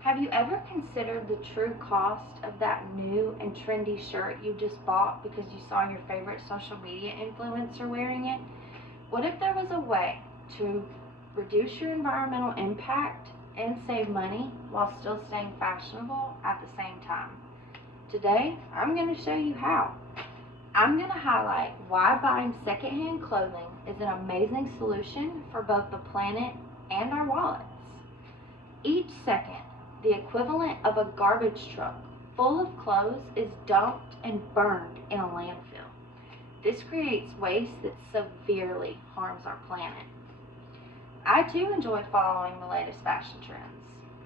Have you ever considered the true cost of that new and trendy shirt you just bought because you saw your favorite social media influencer wearing it? What if there was a way to reduce your environmental impact and save money while still staying fashionable at the same time? Today, I'm going to show you how. I'm going to highlight why buying secondhand clothing is an amazing solution for both the planet and our wallets. Each second, the equivalent of a garbage truck full of clothes is dumped and burned in a landfill. This creates waste that severely harms our planet. I too enjoy following the latest fashion trends,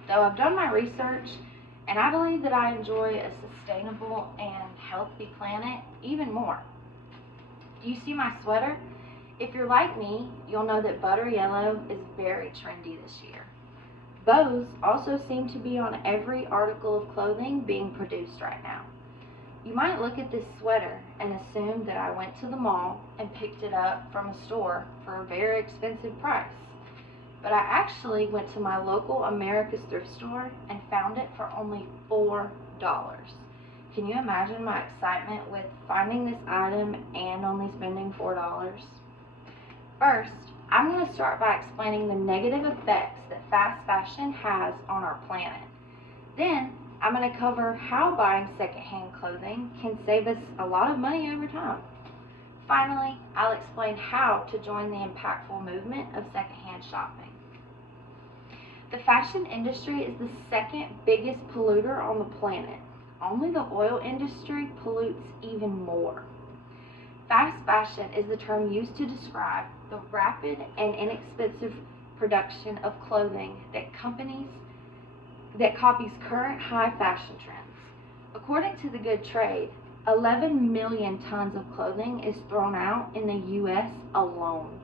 though I've done my research and I believe that I enjoy a sustainable and healthy planet even more. Do you see my sweater? If you're like me, you'll know that butter yellow is very trendy this year. Bows also seem to be on every article of clothing being produced right now. You might look at this sweater and assume that I went to the mall and picked it up from a store for a very expensive price. But I actually went to my local America's thrift store and found it for only $4. Can you imagine my excitement with finding this item and only spending $4? First, I'm going to start by explaining the negative effects that fast fashion has on our planet. Then, I'm going to cover how buying secondhand clothing can save us a lot of money over time. Finally, I'll explain how to join the impactful movement of secondhand shopping. The fashion industry is the second biggest polluter on the planet. Only the oil industry pollutes even more. Fast fashion is the term used to describe the rapid and inexpensive production of clothing that copies current high fashion trends. According to the Good Trade, 11 million tons of clothing is thrown out in the U.S. alone.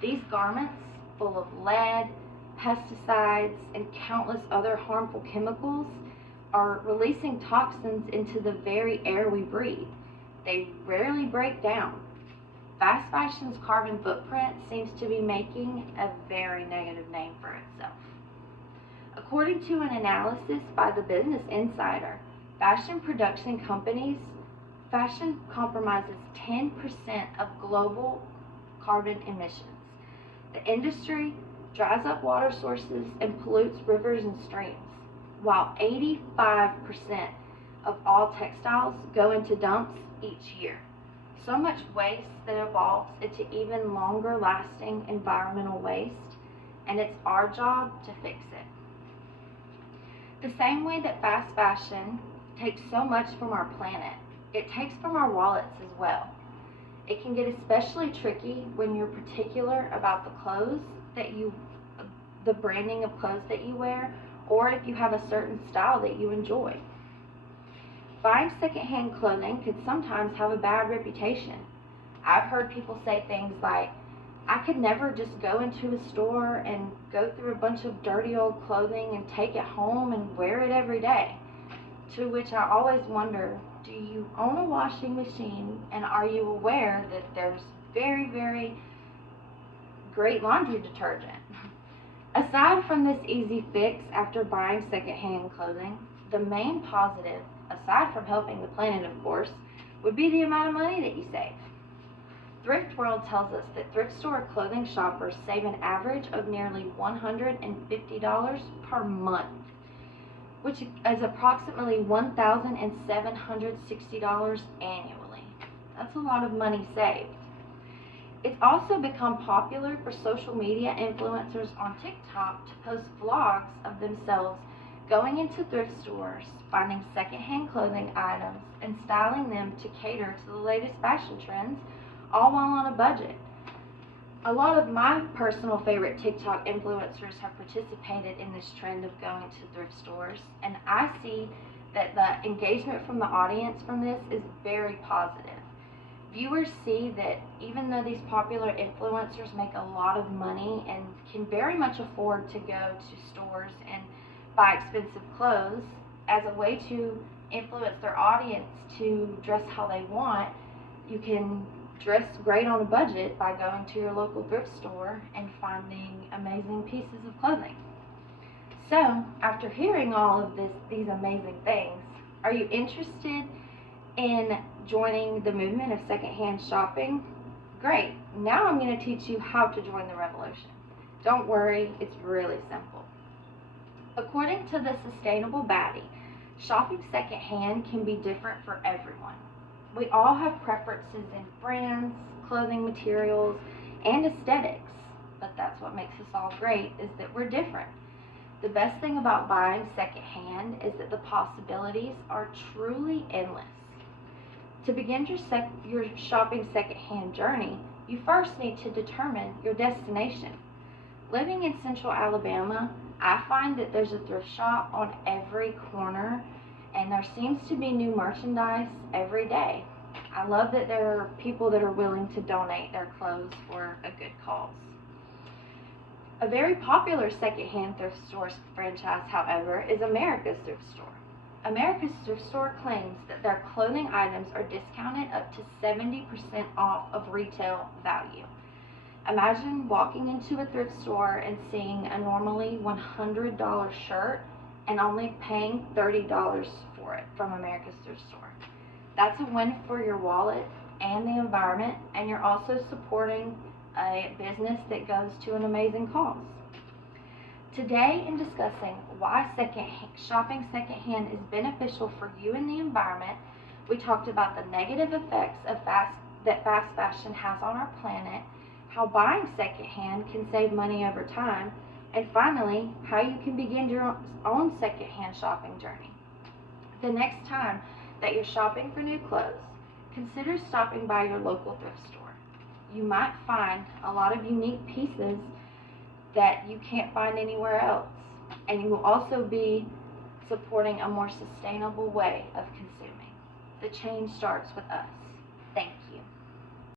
These garments, full of lead, pesticides, and countless other harmful chemicals, are releasing toxins into the very air we breathe. They rarely break down. Fast fashion's carbon footprint seems to be making a very negative name for itself. According to an analysis by the Business Insider, fashion compromises 10% of global carbon emissions. The industry dries up water sources and pollutes rivers and streams, while 85% of all textiles go into dumps each year. So much waste that evolves into even longer lasting environmental waste, and it's our job to fix it. The same way that fast fashion takes so much from our planet, it takes from our wallets as well. It can get especially tricky when you're particular about the branding of clothes that you wear, or if you have a certain style that you enjoy. Buying secondhand clothing could sometimes have a bad reputation. I've heard people say things like, I could never just go into a store and go through a bunch of dirty old clothing and take it home and wear it every day. To which I always wonder, do you own a washing machine, and are you aware that there's very, very great laundry detergent? Aside from this easy fix after buying secondhand clothing, the main positive, aside from helping the planet of course, would be the amount of money that you save. Thrift World tells us that thrift store clothing shoppers save an average of nearly $150 per month, which is approximately $1,760 annually. That's a lot of money saved. It's also become popular for social media influencers on TikTok to post vlogs of themselves going into thrift stores, finding secondhand clothing items, and styling them to cater to the latest fashion trends, all while on a budget. A lot of my personal favorite TikTok influencers have participated in this trend of going to thrift stores, and I see that the engagement from the audience from this is very positive. Viewers see that even though these popular influencers make a lot of money and can very much afford to go to stores and buy expensive clothes, as a way to influence their audience to dress how they want, you can dress great on a budget by going to your local thrift store and finding amazing pieces of clothing. So, after hearing all of these amazing things, are you interested in joining the movement of secondhand shopping? Great. Now I'm going to teach you how to join the revolution. Don't worry, it's really simple. According to the Sustainable Baddie, shopping secondhand can be different for everyone. We all have preferences in brands, clothing materials, and aesthetics, but that's what makes us all great, is that we're different. The best thing about buying secondhand is that the possibilities are truly endless. To begin your shopping secondhand journey, you first need to determine your destination. Living in Central Alabama, I find that there's a thrift shop on every corner, and there seems to be new merchandise every day. I love that there are people that are willing to donate their clothes for a good cause. A very popular secondhand thrift store franchise, however, is America's Thrift Store. America's Thrift Store claims that their clothing items are discounted up to 70% off of retail value. Imagine walking into a thrift store and seeing a normally $100 shirt and only paying $30 for it from America's Thrift Store. That's a win for your wallet and the environment, and you're also supporting a business that goes to an amazing cause. Today, in discussing why shopping secondhand is beneficial for you and the environment, we talked about the negative effects that fast fashion has on our planet, how buying secondhand can save money over time, and finally, how you can begin your own secondhand shopping journey. The next time that you're shopping for new clothes, consider stopping by your local thrift store. You might find a lot of unique pieces that you can't find anywhere else, and you will also be supporting a more sustainable way of consuming. The change starts with us. Thank you.